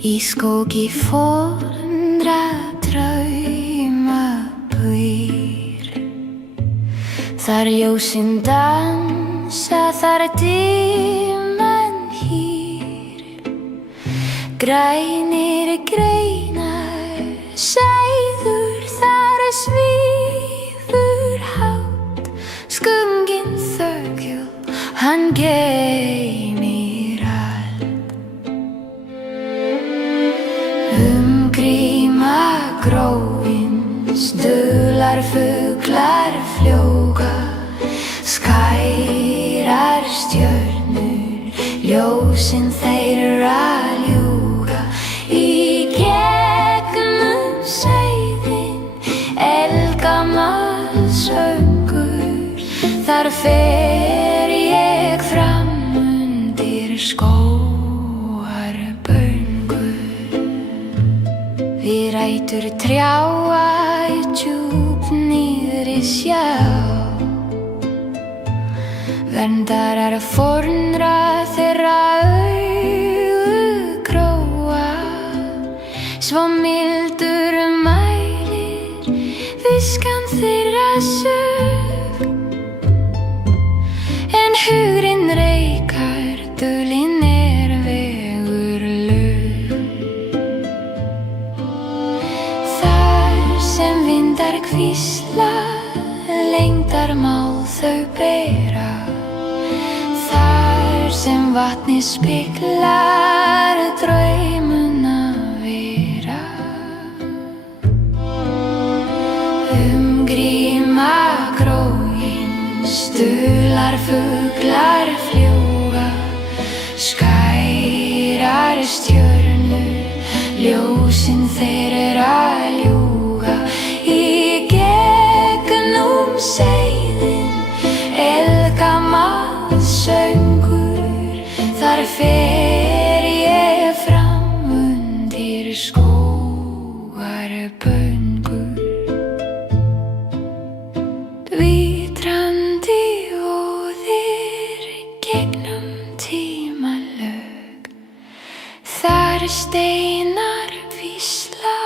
Í skógi fornra drauma býr. Þar ljósin dansa, þar dimman hýr. Grænir greinar, sæður þar svífur hátt. Skugginn þögul, hann geymir allt. Umgríma gróin, stuðlar fuglar fljóga. Skærar stjörnur, ljósin þeirra ljúga. Í gegnum seiðin, eldgamall söngur. Þar fer ég fram undir skógarböngur. Við rætur trjáa í djúp niðri sjá. Verndarar fornra þeirra augu gróa. Svo mildur mælir viskan þeirra sög. En hugurinn reikar, dulinn vegur lög. Þar sem vindar hvísla, leyndarmál þau bera. Þar sem vatnið speglar draumuna vera. Umgríma gróin, stuðlar fuglar fljúga. Skærar stjörnur, ljósin þeirra ljúga. Í gegnum seiðin, eldgamall söngur. Þar fer ég fram undir skógarböngur. Vitrandi óðir gegnum tímalög. Þar steinar vísla,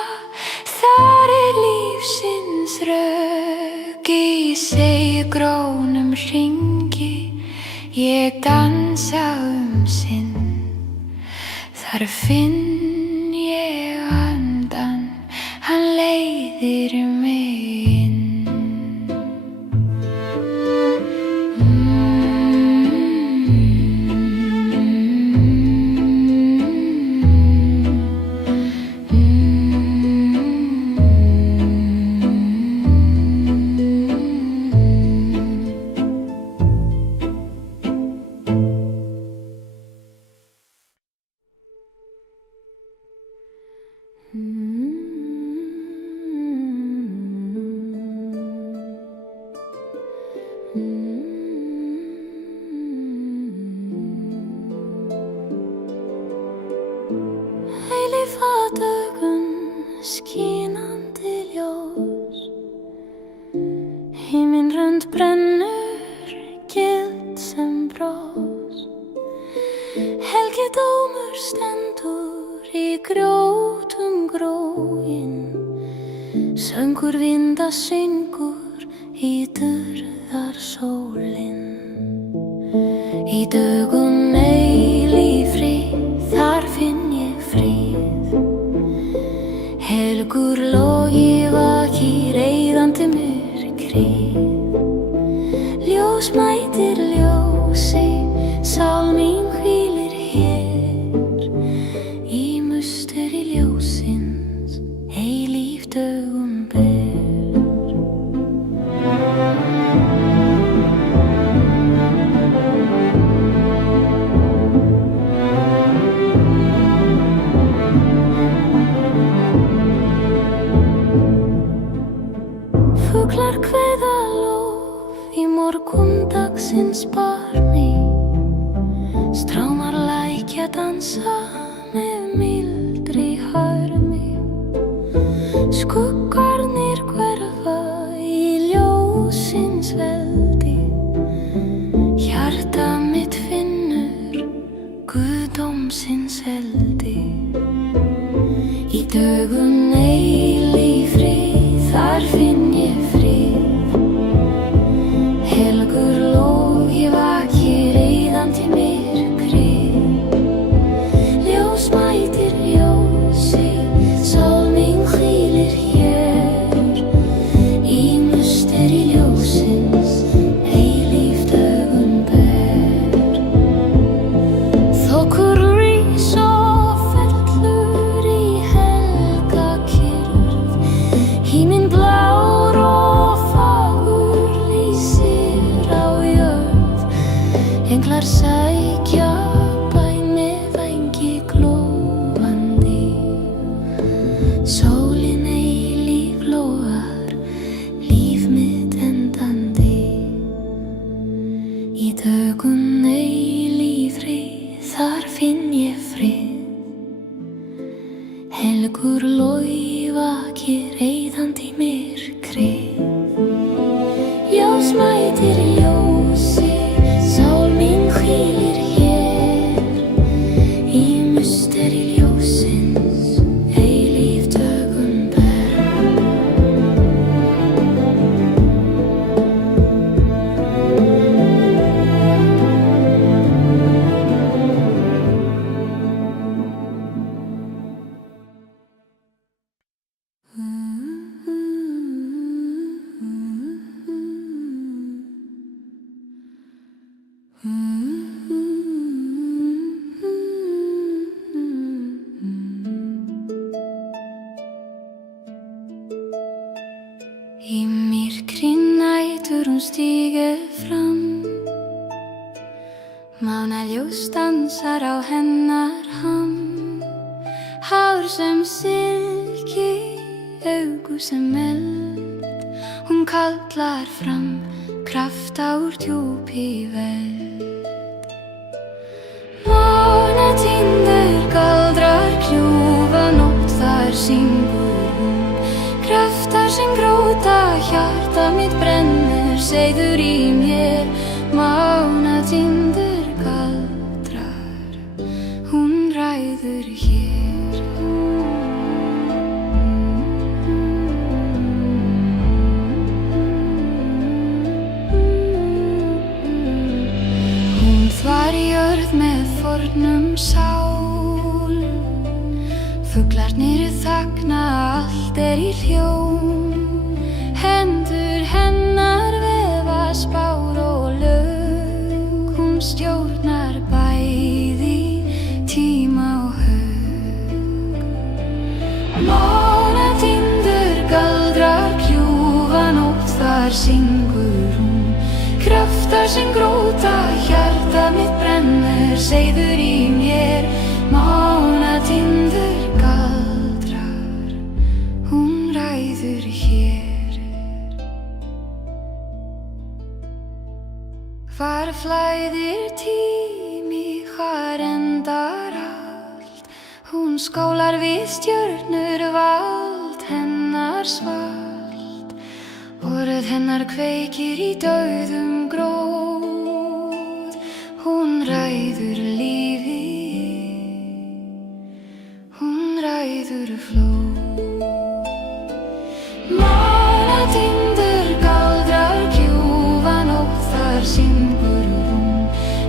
þar lífsins rök. Í seigrónum hringi ég dansa sinn. Þar finn ég andan, hann leiðir mig inn. Eilífa dögun, skínandi ljós. Himinrönd brennur, gild sem brós. Helgidómur stendur í grjótum gróin. Söngur vinda syngur í durðar sólin. Í dögun eilífri, þar finn ég frið. Helgur logi vakir eyðandi myrkrið. Ljós mætir ljósi, sál mín hvílir hér. Í musteri ljósins, eilíf dögun ber. Fuglar kveða lof í morgundagsins barni. Strámar lækja dansa með mildri harmi. Skuggarnir hverfa í ljósins veldi. Hjarta mitt finnur guðdómsins eldi. Fuglar sækja bæni vængi glóandi. Sólin eilíf logar, líf mitt endandi. Í dögun eilífri, þar finn ég frið. Helgur logi vakir eyðandi myrkrið. Ljós mætir ljósi, sál mín hvílir hér. Í musteri ljósins, eilíf dögun ber. Í myrkri nætur hún stígur fram. Mánaljós dansar á hennar ham. Hár sem silki, augu sem eld. Hún kallar fram krafta úr djúpi veld. Mánatindur galdrar kljúfa nótt, þar syngur hún. Kraftar sem gróta, hjarta mitt brennur, seiður í mér. Mánatindur galdrar, hún ræður hér. Hún þvar jörð með fornum sál. Fuglarnir þagna, allt í hljóm. Hendur hennar vefa spár og lög. Hún stjórnar bæði tíma og hug. Mánatindur galdrar kljúfa nótt, þar syngur hún. Kraftar sem gróta, hjarta mitt brennur, seiður í mér. Mánatindur galdrar, hún ræður hér. Hvar flæðir tími, hvar endar allt? Hún skólar við stjörnur, vald hennar svalt. Orð hennar kveikir í dauðum gróð. Hún ræður lífið, hún ræður flóð. Mánatindur galdrar kljúfa nótt, þar syngur hún.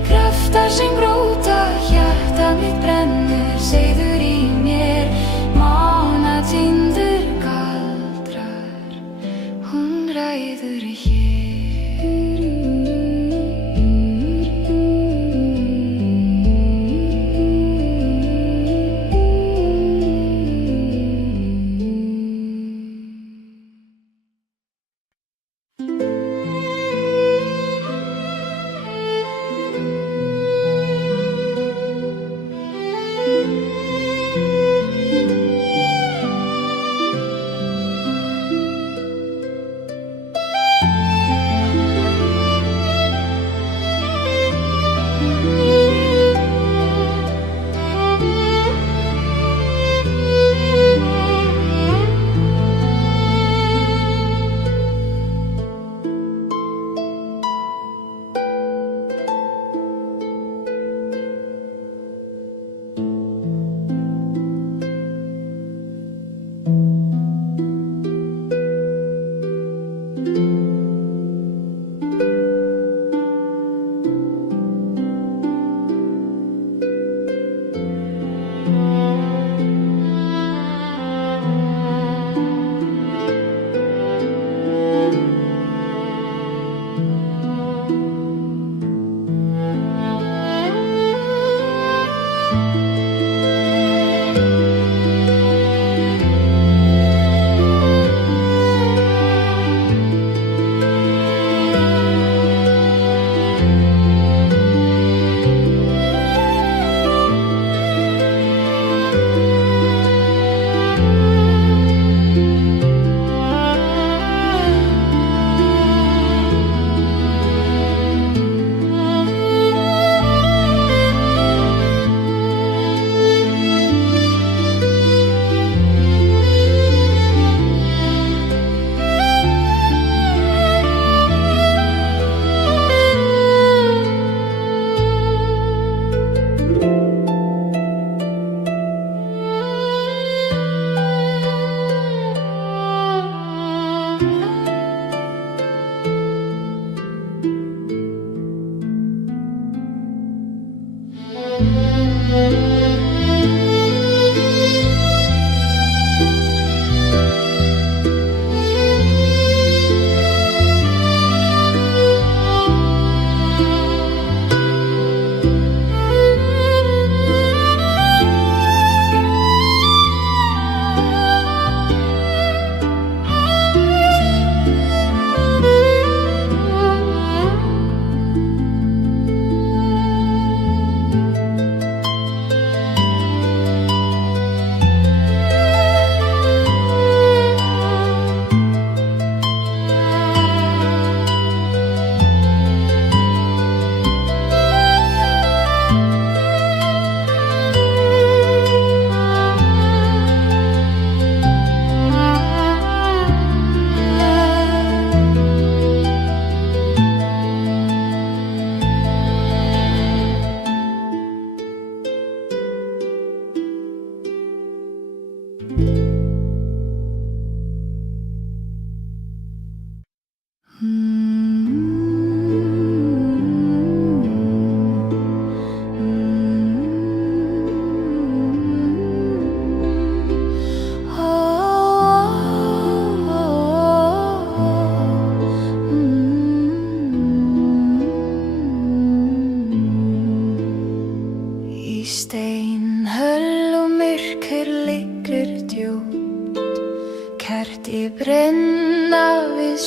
Kraftar sem gróta, hjarta mitt brennur, seiður í mér. Mánatindur galdrar, hún ræður hér.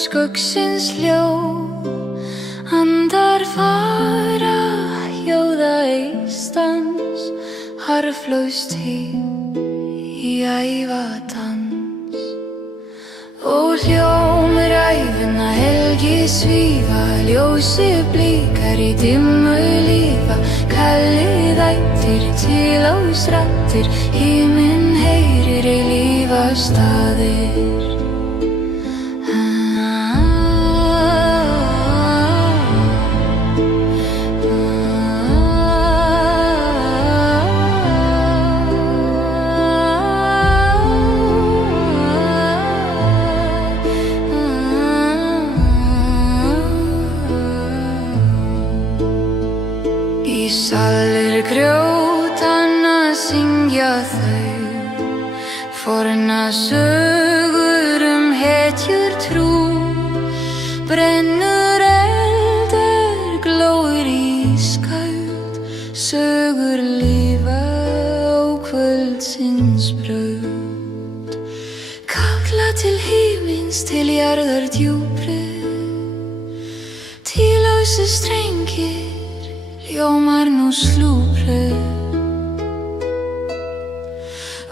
skuggsins ljó, andar fara hjóða eistans, harflaust í ævadans. Og hljómur ævina helgi svífa, ljósi blíkar í dimmu lífa, kallið ættir til ásrattir, himinn heyrir í lífastaðir. Í salir grjótanna syngja þau, forna sögur hetjur trú. Brennur eldur, glóir ísköld, sögur lifa á kvöldsins braut. Kalla til himins, til jarðar djúpri, tílausu strengir hljómar nú slúbrið.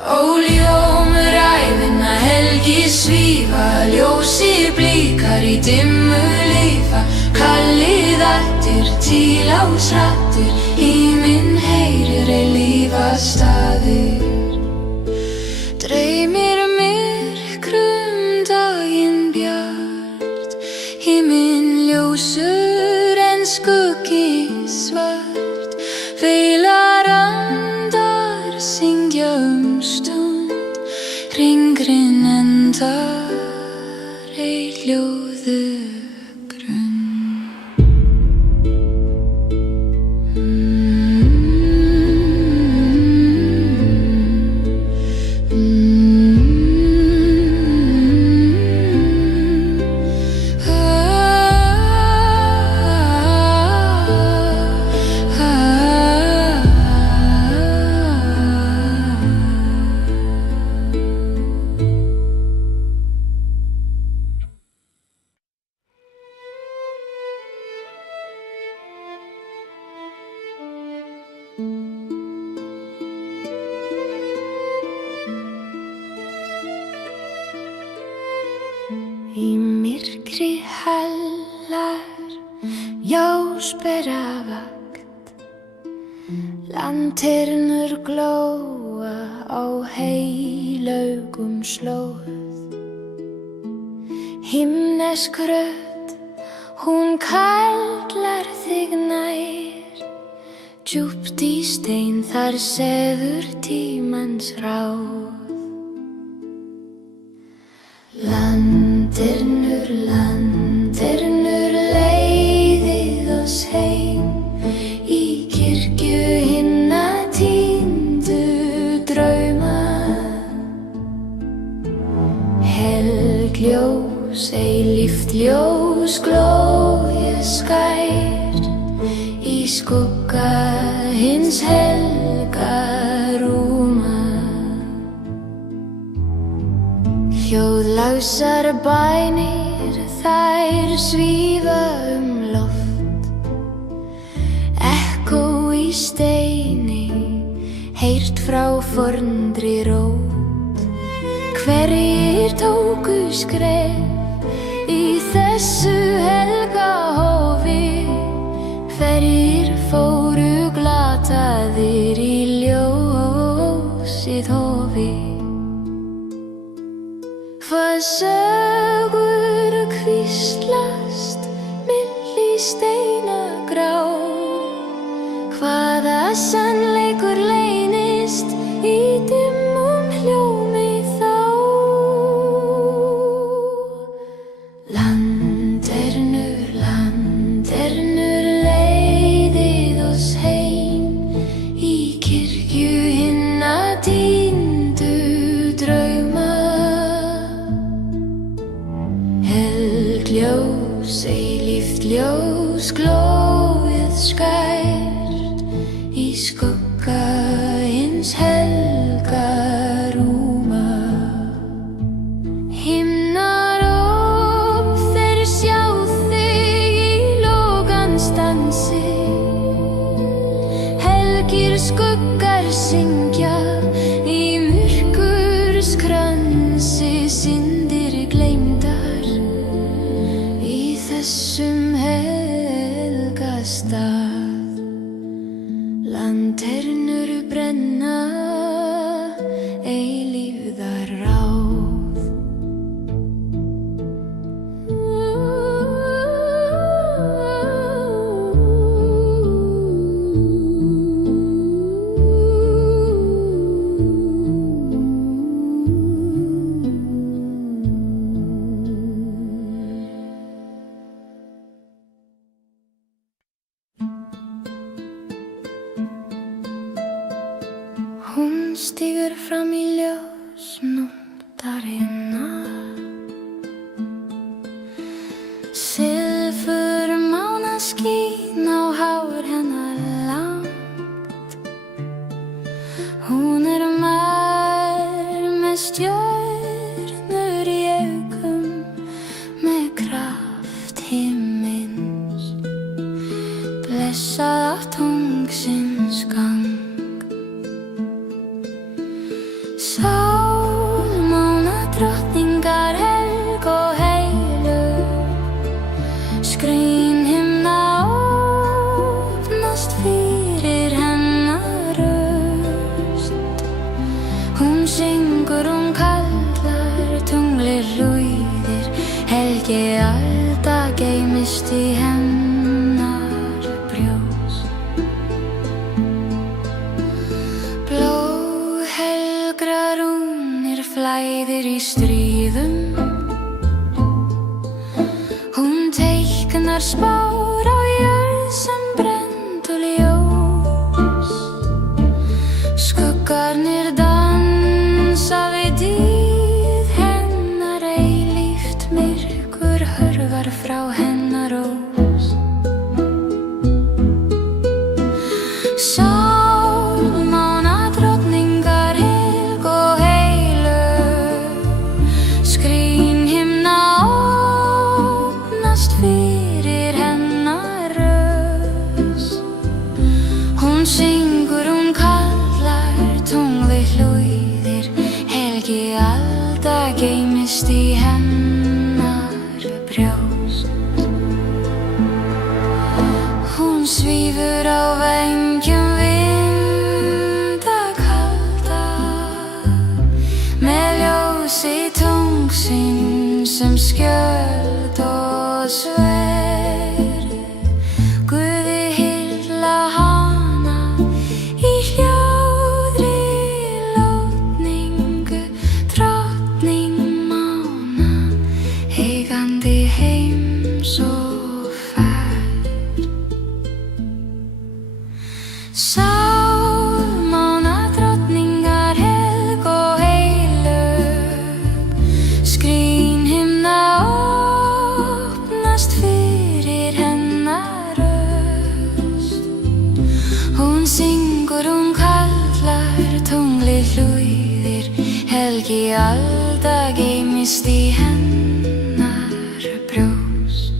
Ó, hljómur ævina helgi svífa, ljósi blíkar í dimmu lífa, kallið ættir til ásrattir, himinn heyrir í lífastaðir. Dreymir myrkrum daginn bjart, himinn ljósur en skuggi svart. Veilar andar syngja stund, hringrinn endar ei hljóðu grunn. Í myrkri hellar ljósberavakt, lanternur glóa á heilaugum slóð. Himnesk rödd, hún kallar þig nær, djúpt í stein þar sefur tímans ráð. Lanternur, lanternur, leiðið oss heim í kirkju hinna týndu drauma. Helgljós, eilíft ljós, glóið skær í skugga hins helga rúma. Hljóðlausar bænir, þær svífa loft, ekkó í steini, heyrt frá forndri rót. Hverjir tóku skref í þessu helga hófi, hverjir fóru glataðir í ljósið hofi. Hvað sögur hvíslast milli steina grá, hvaða sannleikur leynist í dimmum hljómi þá. Lanternur, lanternur, leiðið oss heim í kirkju hinna týndu drauma. Helgljós, eilíft ljós, glóið skært í skugga hins helga rúma. Himnar þeir skuggar syngja í myrkurskransi syndir gleymdar í þessum helga stað. Lanternur brenna eilífðar ráð. Hún stígur fram í ljós nóttarinnar. Silfurmánaskín á hár hennar langt. Hún mær með stjörnur í augum, með kraft himins, blessað af tungsins gang. Sálmánadrottningar helg og heilug, skrín himna opnast fyrir hennar röst. Hún syngur, hún kallar, tunglir hlúðir, helgi alda geymist í hennar brjóst. Blóðhelgrar rúnir flæðir í stríðum, hún teiknar spár á jörð sem brendu ljós. Skuggarnir dansa við dýrð hennar, eilíft myrkur hörfar frá hennar rós. Sálmánadrottningar helg og heilug, skrín himna opnast fyrir hennar röst. Hún syngur, hún kallar, tunglið hlúðir, helgi alda geymist í hennar brjóst. Hún svífur á vængjum vindakalda, með ljós í tungsins sem skjöld og sverð. Guði hylla hana í hljóðri lotningu, drottning mána, eigandi heims og færð. Sálmánadrottningar helg og heilug, skrín himna opnast fyrir hennar röst. Hún syngur, hún kallar, tunglið hlúðir, helgi alda geymist í hennar brjóst.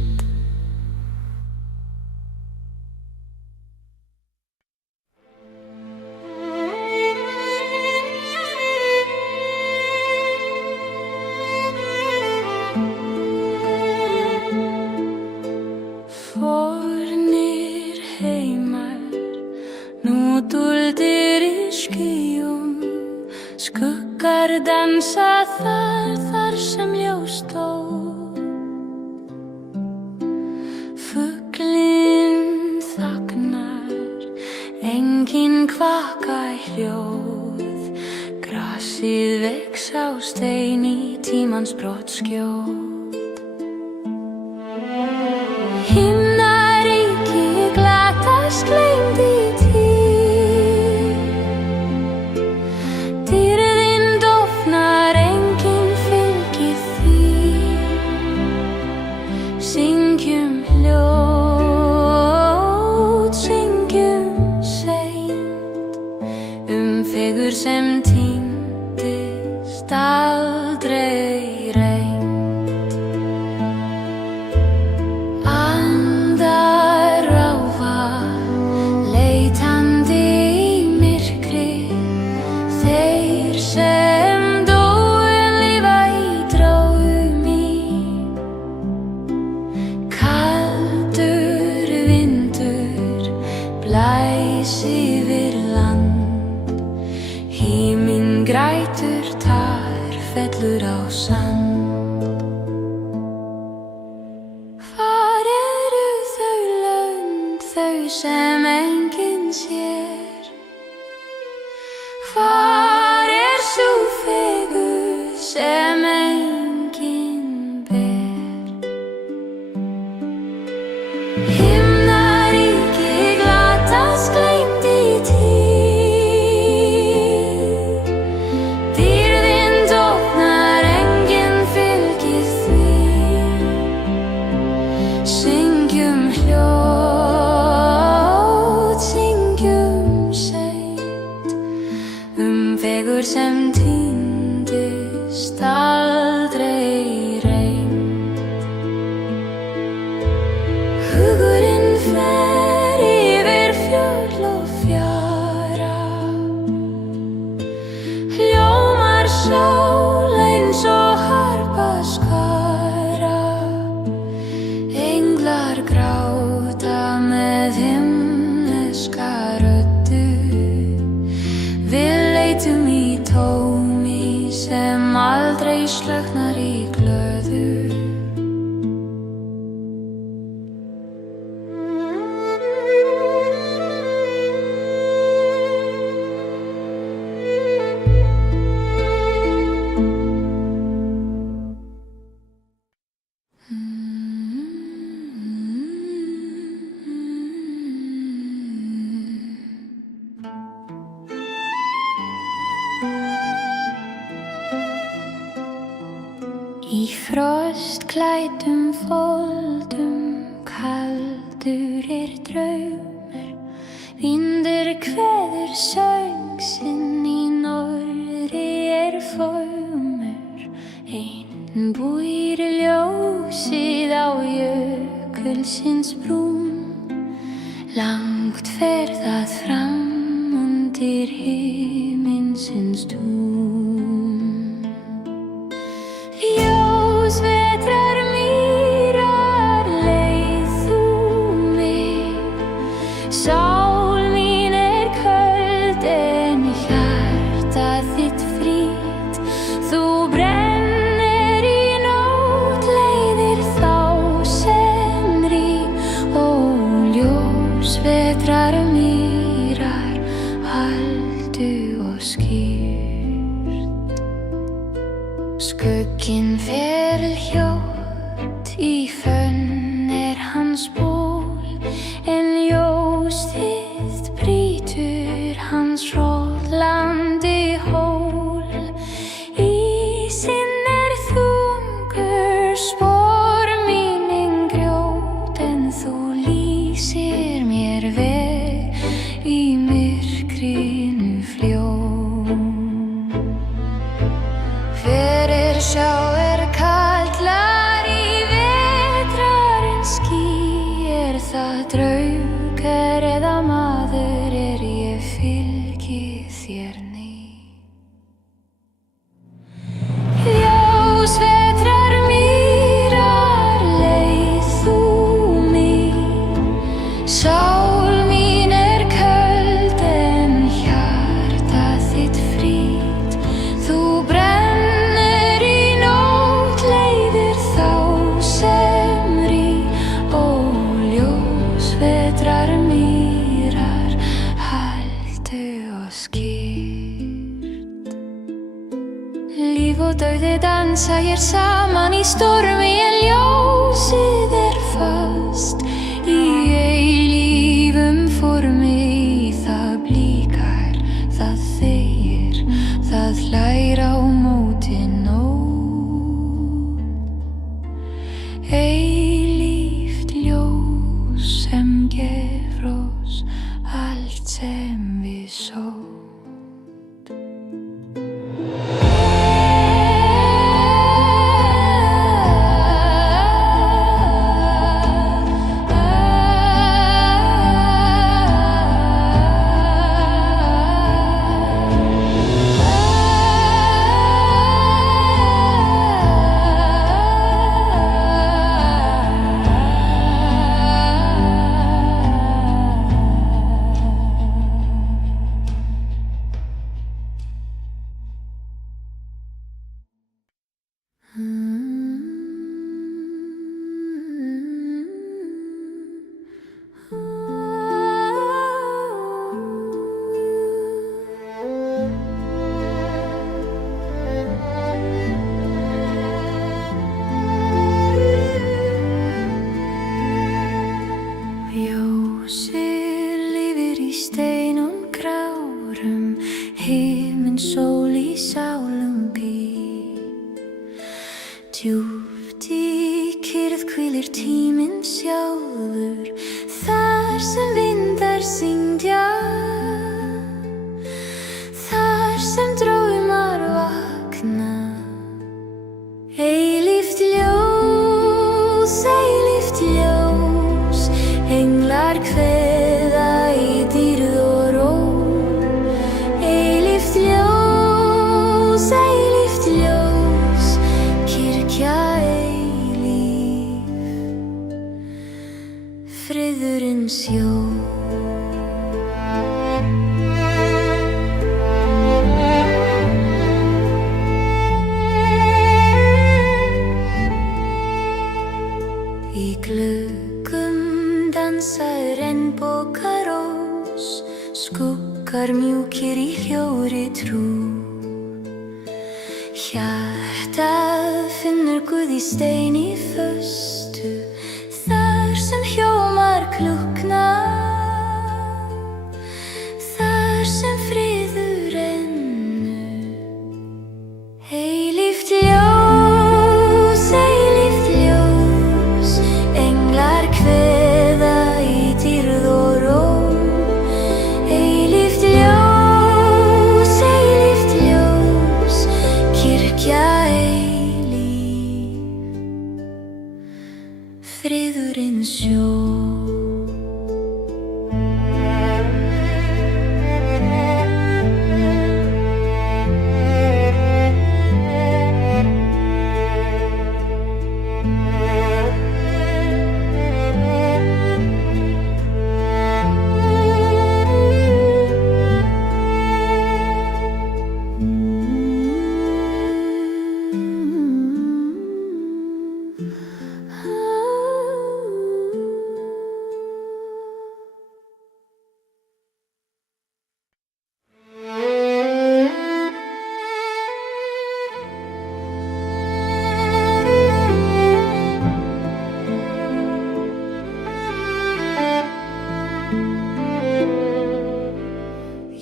Fornir heimar, nú dúldir í skýjum, skuggar dansa þar sem ljós dó. Fuglinn þagnar, enginn kvaka hljóð, grasið vex á stein í tímans brottskjóð. Himnaríki glatast gleymd í tíð, dýrðin dofnar, enginn fylgir því. Syngjum hljóð, syngjum seint, fegur sem týndist aldrei reynd. blæs yfir land. Híminn grætur, tár fellur á sand. Hvar eru þau lönd, þau sem enginn sér? Hvar sú fegurð sem enginn ber? Himnaríki glatast gleymt í tíð. Dýrðin dofnar, enginn fylgir því. Syngjum hljóð, syngjum seint, fegurð sem týndist aldrei reynd. Hugurinn fer yfir fjöll og fjara. Hljómar sól eins og harpa skara. Englar gráta með himneska röddu. Við leitum í tómi sem aldrei slökknar í glöðu. Í frostklæddum foldum kaldur draumur. Vindur kveður söng sinn, í norðri faumur. Einn búir ljósið á jökulsins brún. Langt fer það fram undir himinsins tún. Ljósvetrar mýrar, leið þú mig. Sál mín köld en hjarta þitt frítt. Þú brennir í nótt, leiðir þá sem rík. Ó, ljósvetrar mýrar, haldu og skýrt. Skugginn fer hljótt, í fönn hans ból. En ljós þitt brýtur hans rollandi hól. Ísinn þungur, spor mín grjót. En þú lýsir mér veg í myrkrinu fljót. Fyrir sjá kallar í vetrarins ský. Það draug eða maður, ég fylgi þér nei. Ljósvetrar mýrar, leið þú mig. Sál mín köld en hjarta þitt frítt. Þú brennir í nótt, leiðir þá sem rík. Ó, ljósvetrar mýrar, haltu og skýrt. Líf og dauði dansa hér saman í stormi. En ljósið fast í eilífum formi. Það blíkar, það þegir, það hlær á móti nótt. Eilíft ljós sem gefur oss allt sem við sótt. þú. Í gluggum dansar regnbogarós, skuggar mjúkir í hljóðri trú. Hjartað finnur Guð í steini föstu, þar sem hljómar klukna, þar sem friður rennur. Eilíft ljós, englar kveða í dýrð og ró. Eilíft ljós, kirkja eilíf, friðurinn sjó.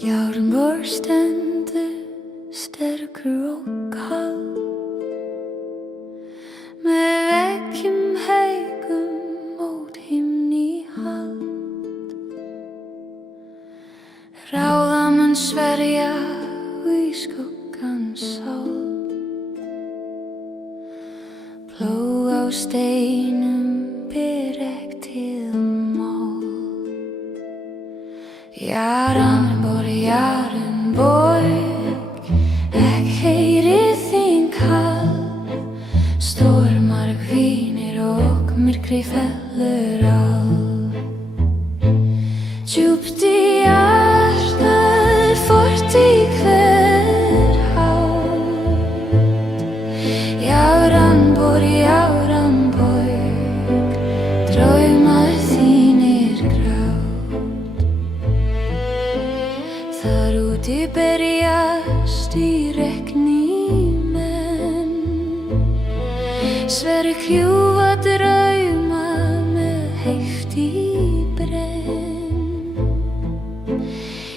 Járnborg stendur sterkur og kall, með veggjum hægum mót himni hald. Ráðamenn sverja í skuggans sál, plóg á steinum ber ekk til mál. Jarnborg, ek heyri þín kall, stormar hvínir og myrkri fellur á. Djúpt í hjartað, fort í hver hátt. Jarnborg, draumar þínir grátt. Þar úti berjast í reikni menn, sverð kljúfa drauma með heift í brenn.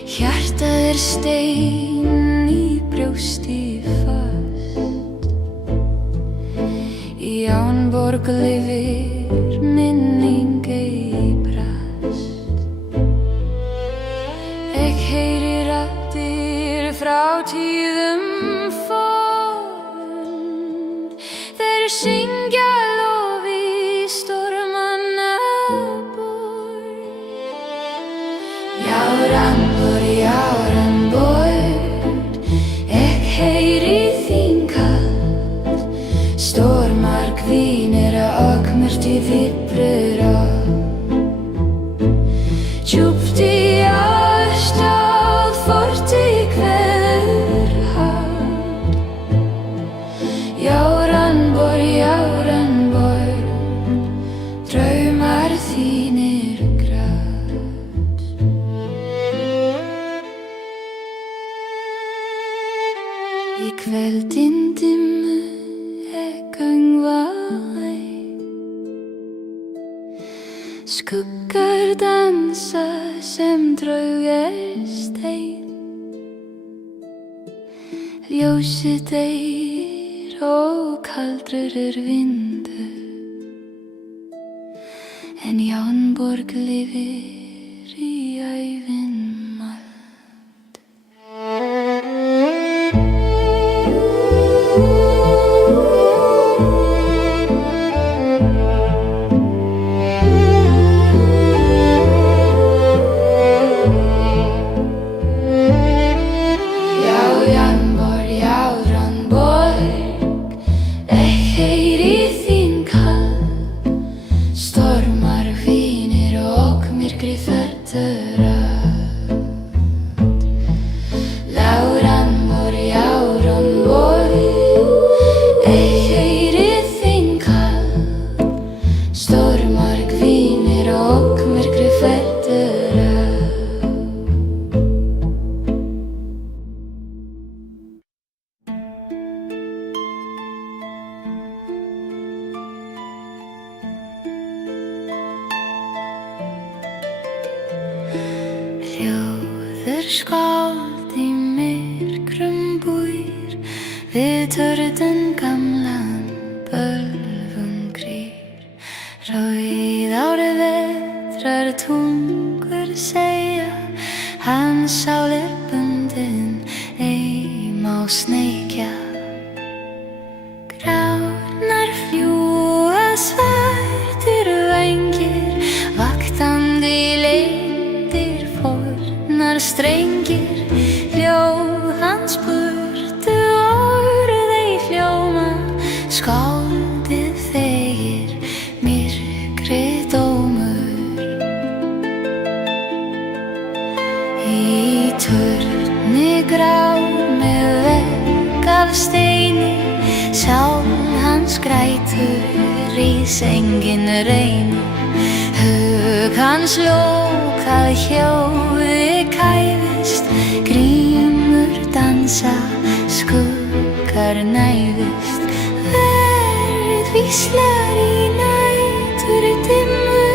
Hjartað steinn í brjósti fast, í Járnborg lifir minning ei brast. Ek heyri raddir frá tíðum forn, þeir syngja lof í stormanna borg. Járnborg, ek heyri þín kall, stormar hvínir og myrti vibrur á. Djúpt í hjartað, fort í hver hátt. Járnborg, draumar þínir grátt. Í kveldin dimmu ek öngva ein, skuggar dansa sem draugar stein. Ljósið deyr og kaldrur vindur, en Járnborg lifir í ævin mald. Stormar hvínir og myrkri fell rödd. Láran vor, járan vor, ei heyri þín kall. Stormar hvinir og myrkri fellur að. Hljóður skáld í myrkrum búir, við törðun gamlan bölvun grýr. Rauðár vetrar tungur segja, hans sál bundin, ei má sneikja. Gránar fljúga svartir vængir, vaktandi leyndir fornar strengir. Ljóð hans burtu orð ei hljóma, skáldið þegir myrkri dómur. Í turni grá með vegg af steini, sál hans grætur í sengin reini. Hug hans lokað hljóði kæfist, grímur dansa, skuggar næfist. Verð víslar í nætur dimmu,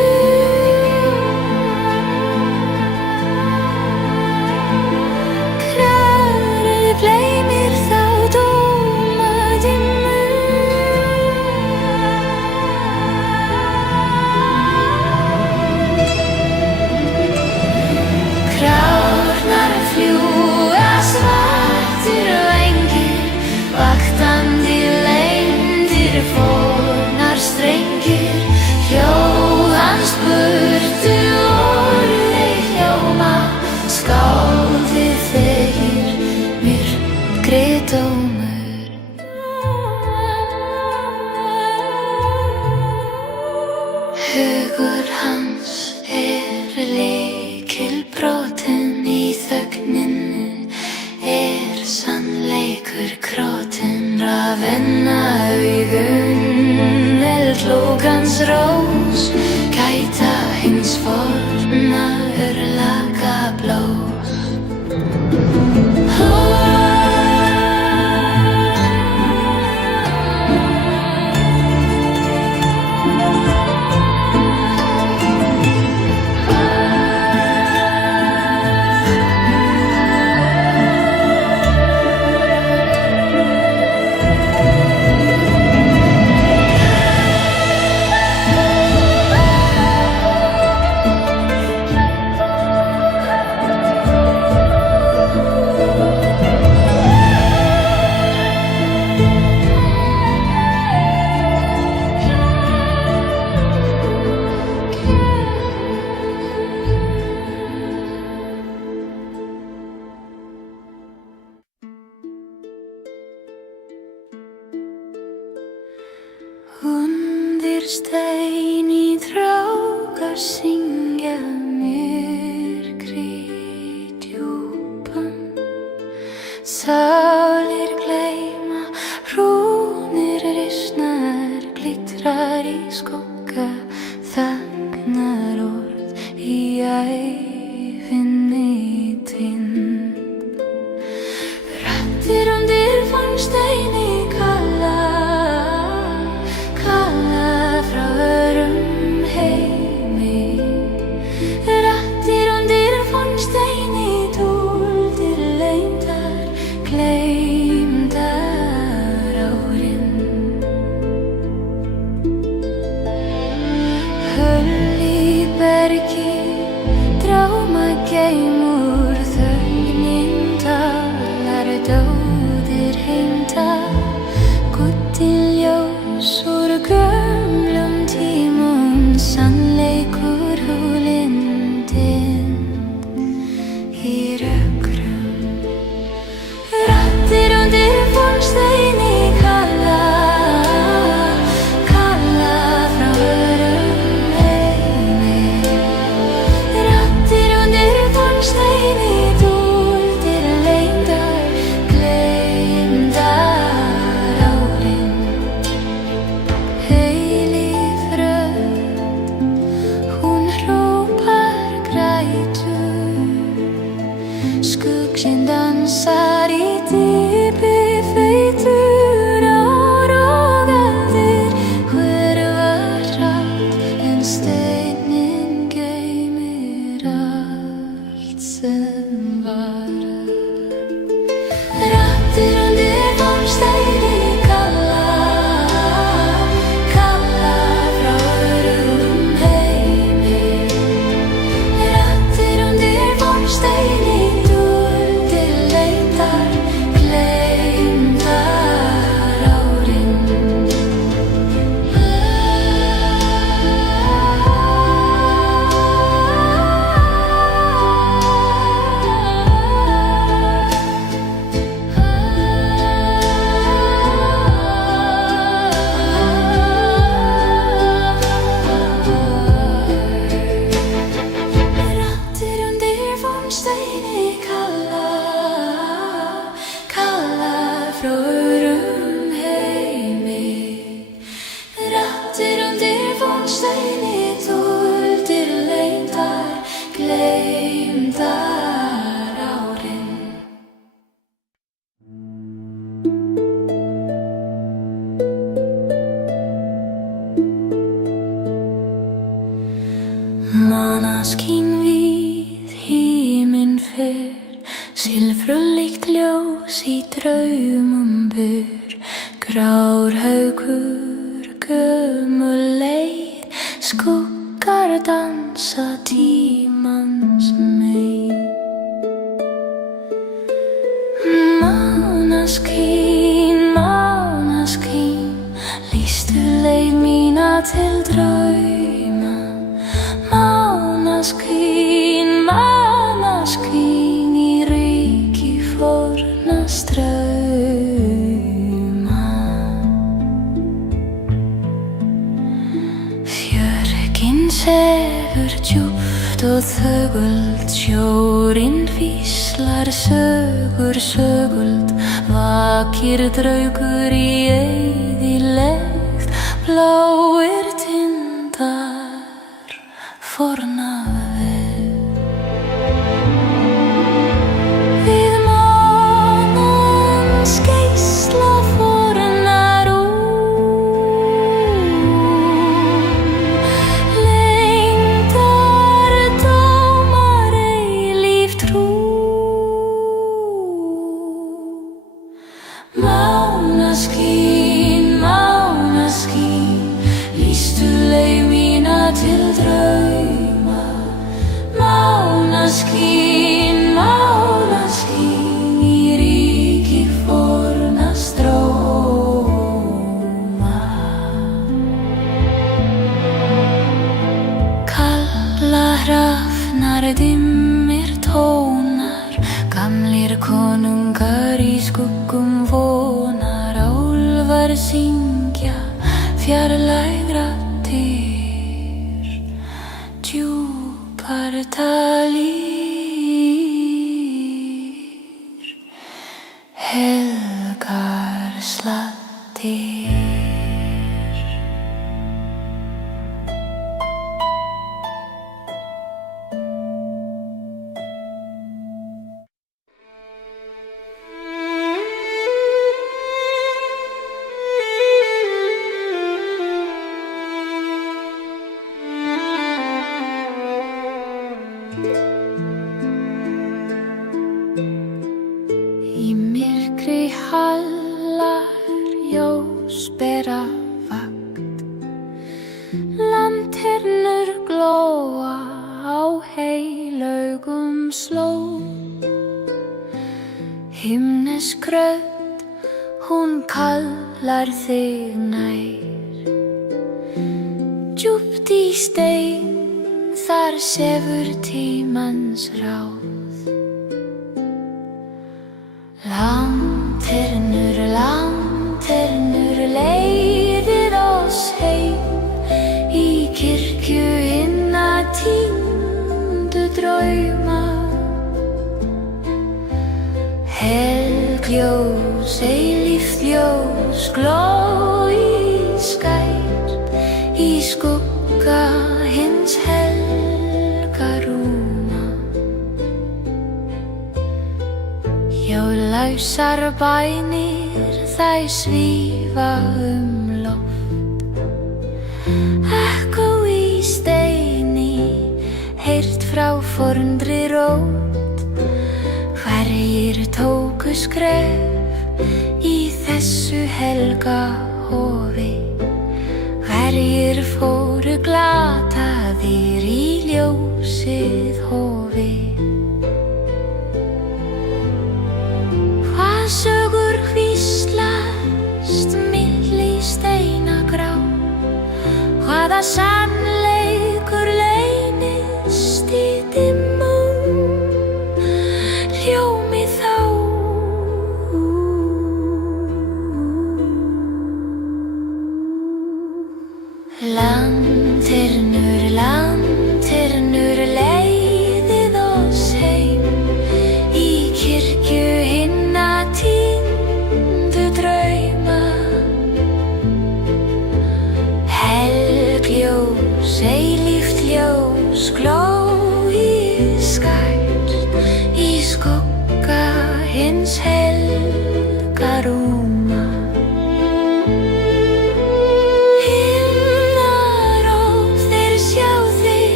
knarrið gleymir þá dóma dimmu. Krárnar fljúga svartir vængir, vaktandi leyndir fornar strengir. Hljóð hans burtu orð ei hljóma, skáldið þegir myrkri dómur. Hugur hans lykilbrotinn í þögninni, sannleikur krotin. Ravenna augun, eldlógans rós, gæta hins forna örlaga blós. Undir steini drágar syngja myrkri djúpan. Sálir gleyma, rúnir risnar, glittrar í skugga, þagnar orð í ævinni tind. Raddir undir fannsteini kalla, frá öðrum heimi. Raddir undir fannsteini, dúldir leyndar, gleymdar árin. Höll í bergi, dráma geymur, þögnin talar, dóðir heimta. Gullin ljós úr gömlum tímum, sannleikur hulindinn í rökkrum. Raddir undir fannsteini kalla, frá öðrum heimi. Raddir Skuggsinn dansar í dýpi, feitur ár og aldir hverfa hratt, en steinninn geymir allt sem var. Raddir undir formsteini kalla, kalla frá öðrum heimi. Raddir undir formsteini duldir leitar, gleymdar árin. Raddir undir formsteini kalla, kalla frá öðrum heimi. Raddir undir formsteini duldir leitar, gleymdar árin. Mánaskín við himinn fer, silfurlíkt ljós í draumum bur. Grár haukur, gömul leið, skuggar dansa tímans meið. Mánaskín, mánaskín, lýstu leið mína til drauma. Mánaskín, mánaskín, í ríki forna strauma. Fjörginn sefur djúpt og þögult, sjórinn hvíslar sögur sögult. Vakir draugur í eyðilegt, bláir tindar forna veg. Við mánans geisla forna rúm, lengdar dómar eilíf trú. Mánaskín, mánaskín, lýstu leið mína til drauma. Mánaskín, mánaskín, í ríki forna stróma. Kalla hrafnar dimmir tónar, gamlir konungar í skuggum vonar. Álfar syngja fjarlæg raddir, djúpar talir, helgar sladdir. Í myrkri hallar ljós bera vakt, lanternur glóa á heilaugum slóð. Himnesk rödd, hún kallar þig nær, djúpt í stein, þar sefur tímans ráð. Lanternur, lanternur, leiðið oss heim í kirkju hinna týndu drauma. Helgljós, eilíft ljós, gló í skær, í skugga hins helga rúma. lausar bænir þær svífa loft. Ekko í steini, heyrt frá forndri rót. Hverjir tóku skref í þessu helga hofi? Hverjir fóru glataðir í ljósið hofi? Hvað sögur hvíslast milli steina grá? Hvaða sannleikur leynist í dimmum hljómi þá? Lanternur, lanternur, leiðið oss heim í kirkju hinna týndu drauma. Helgljós, eilíft ljós, glóir skært í skugga hins helga rúma.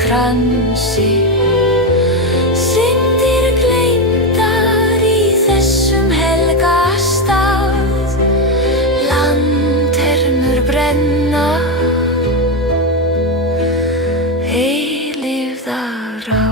Kransi, syndir gleymdar í þessum helga stað. Lanternur brenna, eilífðará.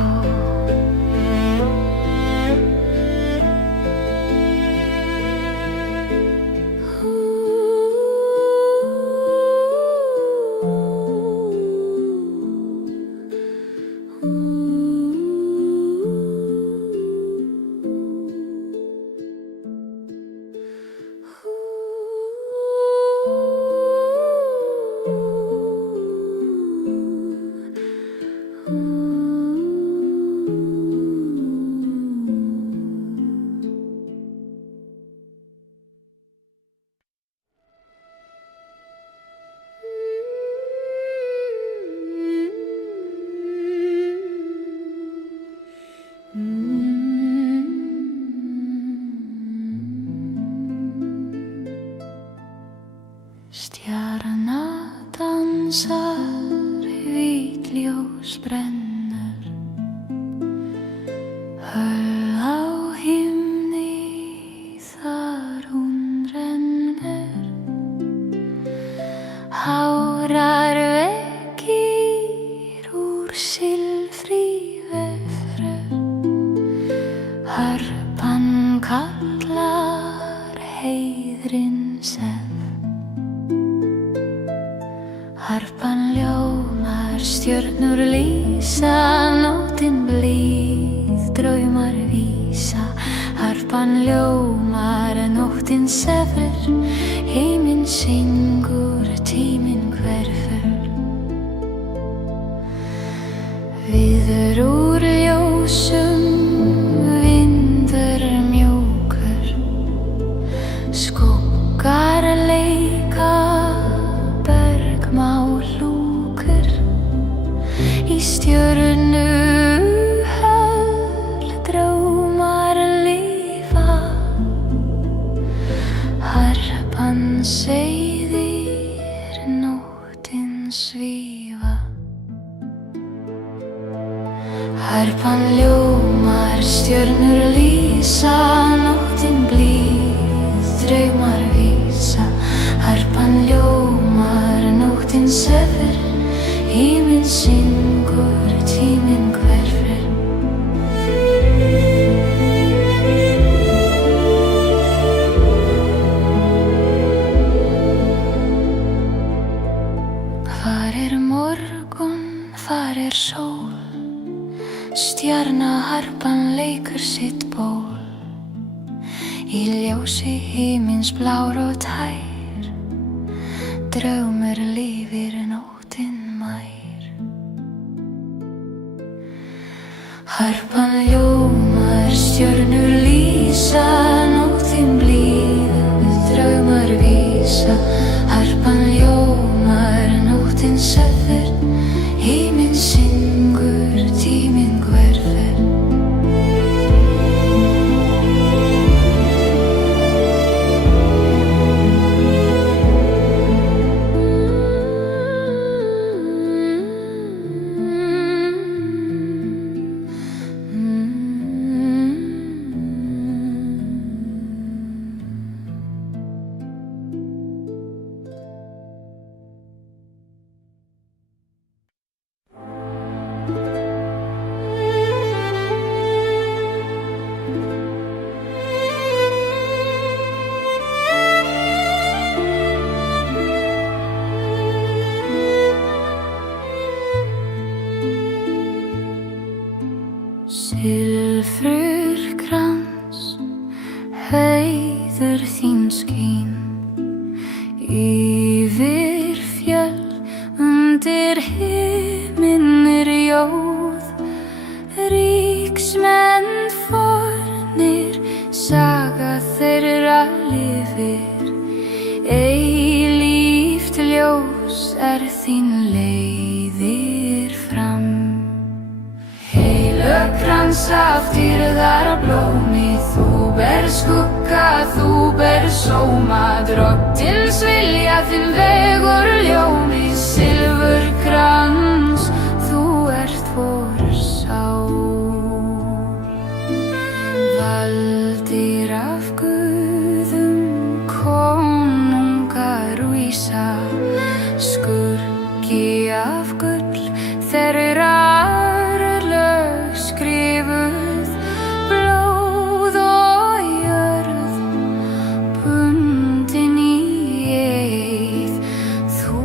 Stjarna dansar, hvít ljós brennur, höll á himni þar hún rennur. Hárar veggir úr silfri vefru, harpan kallar heiðrin sef. Harpan ljómar, stjörnur lýsa, nóttin blíð, draumar vísa. Harpan ljómar, nóttin sefur, heiminn syngur, tíminn hverfur. Viður úr ljósum, vindur mjúkur, skuggar leika, bergmál lúkur. Í stjörnu höll draumar lifa, harpan seiðir, nóttin svífa. Harpan ljómar, stjörnur lýsa, nóttin blíð, draumar vísa. Harpan ljómar, nóttin sefur, heiminn syngur, tíminn hverfur. Hvar morgun, hvar sól? Stjarna harpan leikur sitt ból. Í ljósi himins blár og tær, draumur lifir, nóttin mær. Harpan ljómar, stjörnur lýsa, nóttin blíð, draumar vísa. Harpan ljómar, Yfir fjöll, undir himinn ljóð, ríksmenn fornir, saga þeirra lifir. Eilíft ljós þín leiðir fram. Heilög krans af dýrðarblómi, þú ber skugga, þú ber sóma, drottins vilja þinn vegur ljómi, silfurkrans, þú ert vor sál. Valdir af guðum, konungar vísa, skuggi af gull, þeirra örlög skrifuð, blóð og jörð bundin í eið. Þú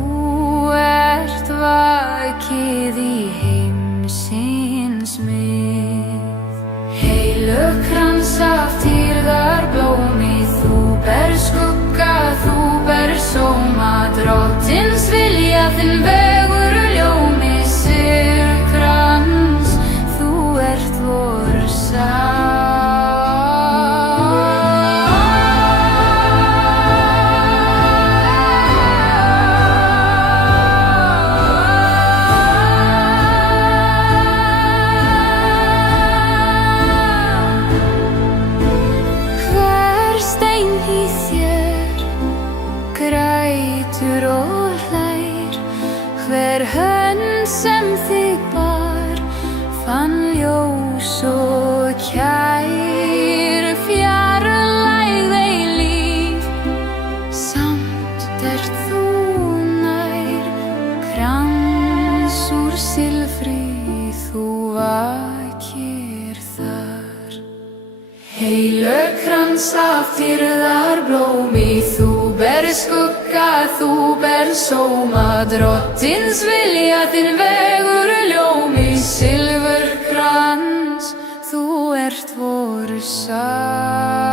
ert vakið í heimsins mið. Heilög krans af dýrðarblómi, þú ber skugga, þú ber sóma, drottins vilja þinn vegur ljómi, silfurkrans, þú ert vor sál. Hver stein í þér grætur og hlær, hver hönd sem þig bar fann ljós og kær. Fjarlægð eilíf, samt ert þú nær, krans úr silfri, þú vakir þar. Heilög krans af dýrðarblómi, þú ber skugga, þú ber sóma, drottins vilja þinn vegur ljómi, silfurkrans, þú ert vor sál.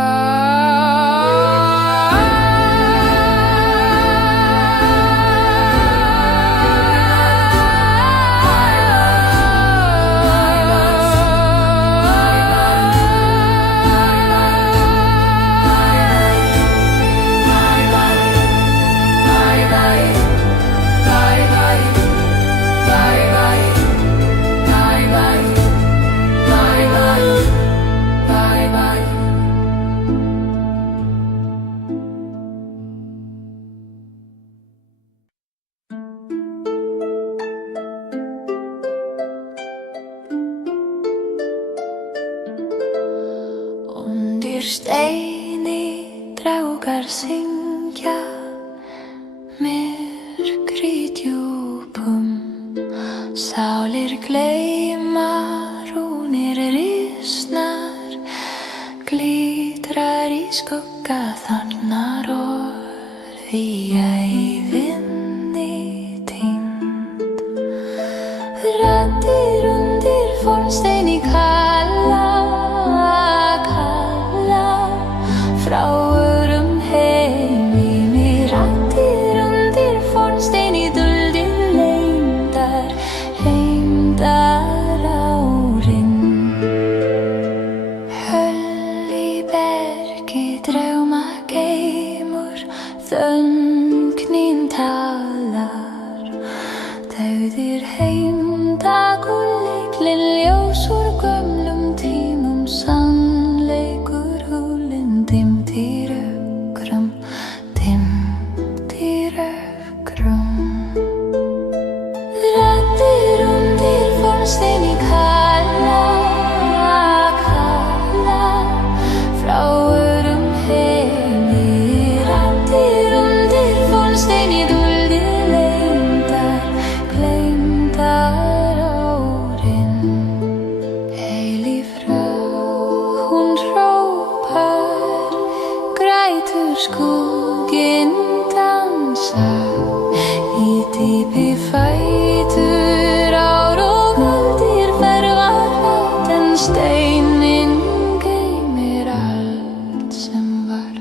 Undir steini drákar syngja, myrkri djúpum, sálir gleyma, rúnir risnar, glitrar í skugga þarna orð í ævinni týnd. Raddir undir fornsteini kalla, frá öðrum heimi, mig raddir undir fornsteini, duldir leyndar, leyndar árin. Höll í bergi drauma geymur, þögnin talar, dauðir heimtak og lyklinn ljós úr gömlum tímum, sannleikur hulinn, dimmt í rökkrum, dimmt í rökkrum. Raddir undir fornsteini kalla, kalla, frá öðrum heimi, raddir undir fornsteini, duldir leyndar, gleymdar árin. Eilíf rödd, hún hrópar, grætur skugginn dansa, í dýpi fætur ár og aldir hverfa hratt, en steininn geymir allt sem var.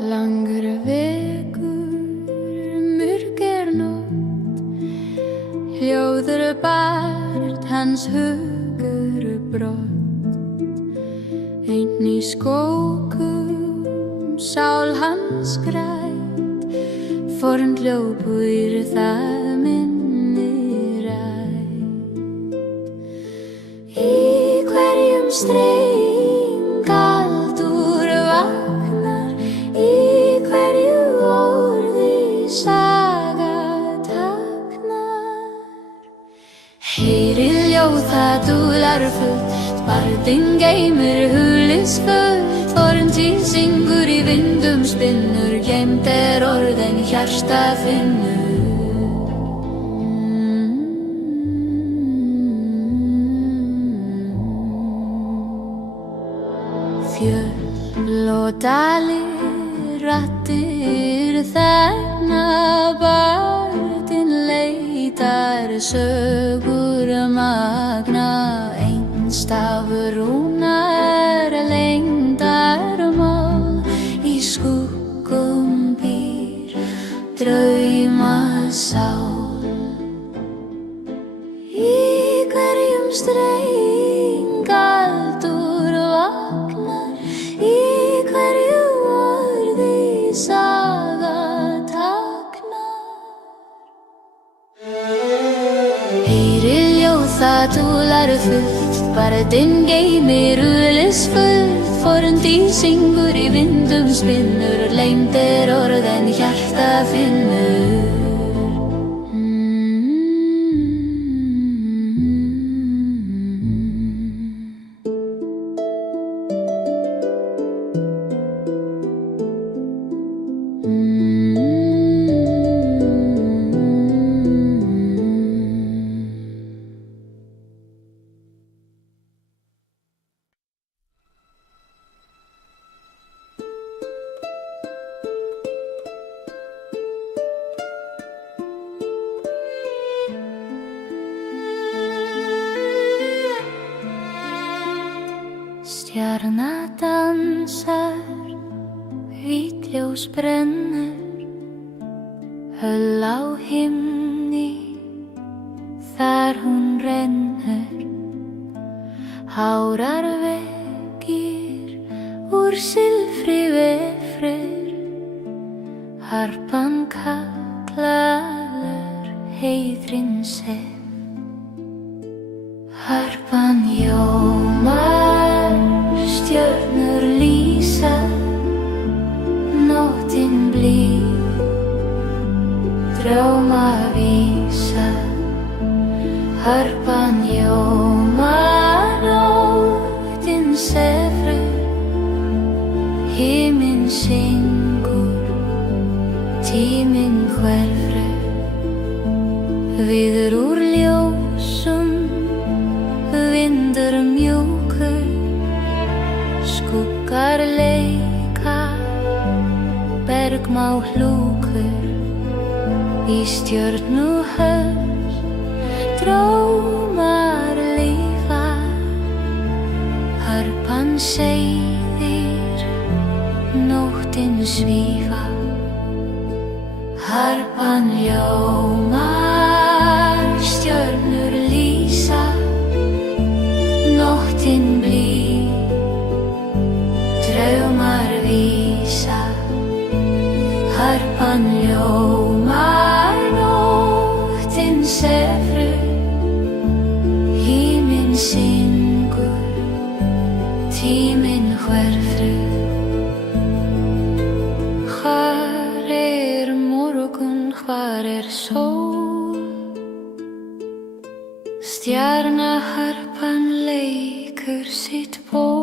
Langur vegur, myrk nótt, hljóður bart, hans hugur brott. Einn í skógum, sál hans græt, forn hljópur það minnir æ. Í hverjum streng kaldur vaknar, í hverju orði saga táknar. Heyrið ljóð það dúlar fullt, bardinn geymir hulisfullt, forn tíð syngur í vindum spinnur, geymt orð en hjarta finnur. Fjöll og dalir, raddir þegna, bardinn leitar sögur magna, einstafur rúnar lengdarmál, í skuggum býr draumasál. Í hverjum streng kaldur vaknar, í hverju orði saga táknar. Heyrið ljóð það dúlar fullt, bardinn geymir hulisfullt, forn tíð syngur í vindum spinnur, leynd orð en hjarta finnur. Stjarna dansar, hvítljós brennur, höll á himni, þar hún rennur. Hárar veggir úr silfri vefrir, harpan kallar heiðrin sem. Harpan ljómar, stjörnur lýsa, nóttin blíð, drauma vísa. Harpan ljómar, nóttin sefur, himinn syngur, tíminn hverfur. Viður úr ljósum, vindur mjúkur, skuggar leika, bergmá hlúkur. Í stjörnuhöll, drómar lífa, harpan seiðir, nóttin svífa. Harpan ljómar, stjörnur lýsa, nóttin blíð, draumar vísa. Harpan ljómar, nóttin sefur, himinn syngur, tíminn hverfur. Hvar morgun, hvar sól? Stjarna harpan leikur sitt ból.